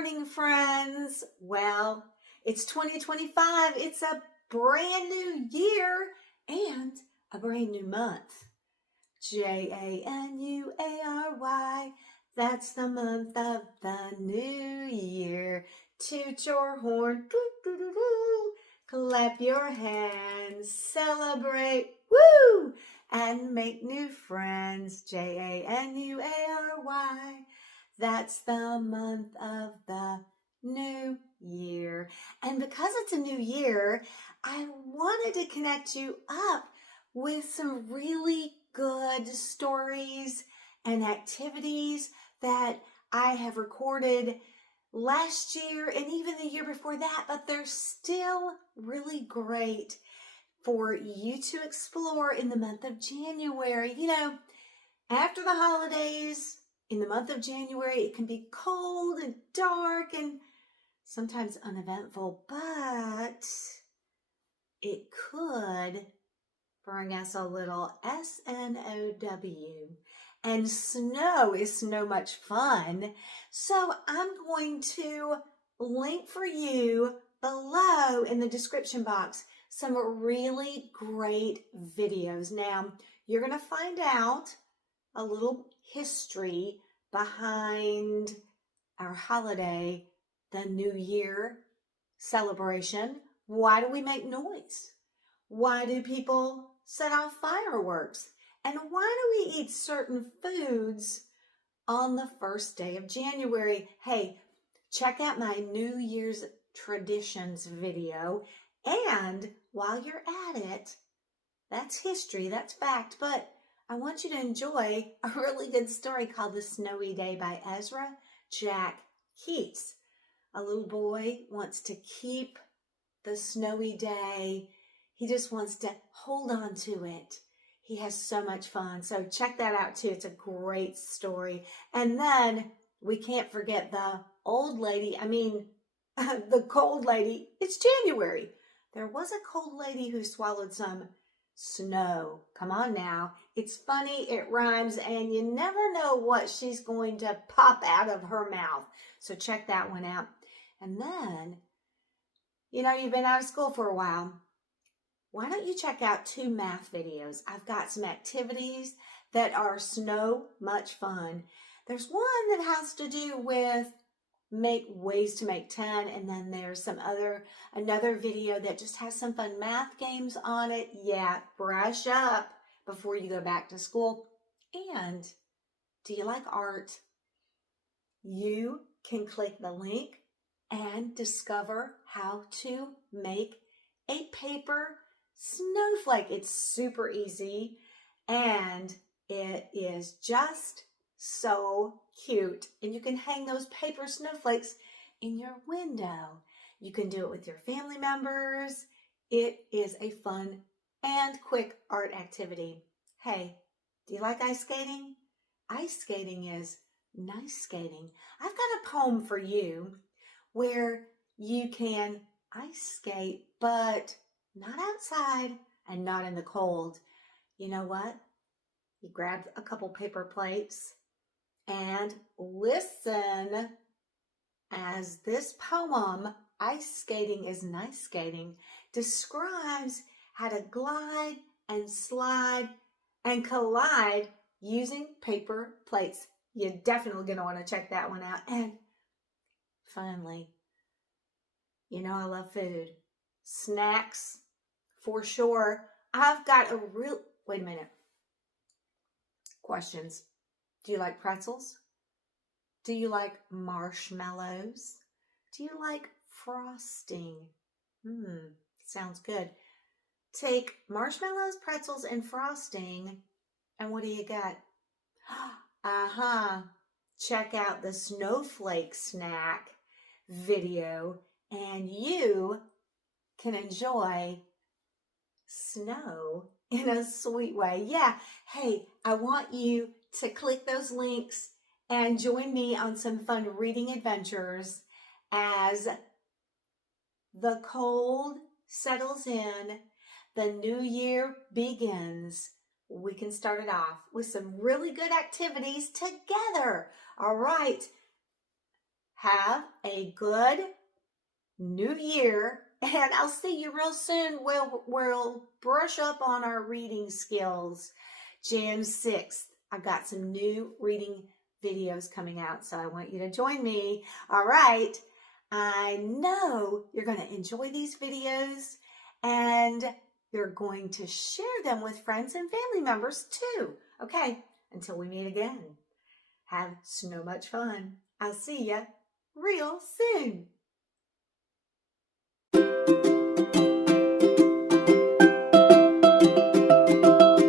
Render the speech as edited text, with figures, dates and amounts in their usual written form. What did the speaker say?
morning, friends. Well, it's 2025. It's a brand new year and a brand new month. January, that's the month of the new year. Toot your horn, doo, doo, doo, doo. Clap your hands, celebrate, woo, and make new friends. January. That's the month of the new year. And because it's a new year, I wanted to connect you up with some really good stories and activities that I have recorded last year and even the year before that, but they're still really great for you to explore in the month of January. You know, after the holidays, in the month of January, it can be cold and dark and sometimes uneventful, but it could bring us a little SNOW. And snow is so much fun. So I'm going to link for you below in the description box some really great videos. Now, you're going to find out a little history behind our holiday, the New Year celebration. Why do we make noise? Why do people set off fireworks? And why do we eat certain foods on the first day of January? Hey, check out my New Year's traditions video. And while you're at it, that's history, that's fact, but I want you to enjoy a really good story called The Snowy Day by Ezra Jack Keats. A little boy wants to keep the snowy day. He just wants to hold on to it. He has so much fun. So check that out too. It's a great story. And then we can't forget the old lady. The cold lady. It's January. There was a cold lady who swallowed some snow. Come on now. It's funny, it rhymes, and you never know what she's going to pop out of her mouth. So check that one out. And then, you know, you've been out of school for a while. Why don't you check out 2 math videos? I've got some activities that are so much fun. There's one that has to do with ways to make 10, and then there's another video that just has some fun math games on it. Yeah, brush up before you go back to school. And do you like art? You can click the link and discover how to make a paper snowflake. It's super easy and it is just so cute. And you can hang those paper snowflakes in your window. You can do it with your family members. It is a fun and quick art activity. Hey, do you like ice skating? Ice skating is nice skating. I've got a poem for you where you can ice skate, but not outside and not in the cold. You know what? You grab a couple paper plates and listen as this poem, Ice Skating is Nice Skating, describes how to glide and slide and collide using paper plates. You're definitely going to want to check that one out. And finally, you know I love food. Snacks, for sure. I've got wait a minute. Questions. Do you like pretzels? Do you like marshmallows? Do you like frosting? Sounds good. Take marshmallows, pretzels, and frosting, and what do you got? Check out the snowflake snack video, and you can enjoy snow in a sweet way. Yeah. Hey, I want you to click those links and join me on some fun reading adventures as the cold settles in, the new year begins. We can start it off with some really good activities together. All right. have a good new year, and I'll see you real soon. We'll brush up on our reading skills. Jan 6th, I've got some new reading videos coming out, so I want you to join me. All right, I know you're going to enjoy these videos, and you're going to share them with friends and family members too. Okay, until we meet again, have so much fun. I'll see you real soon.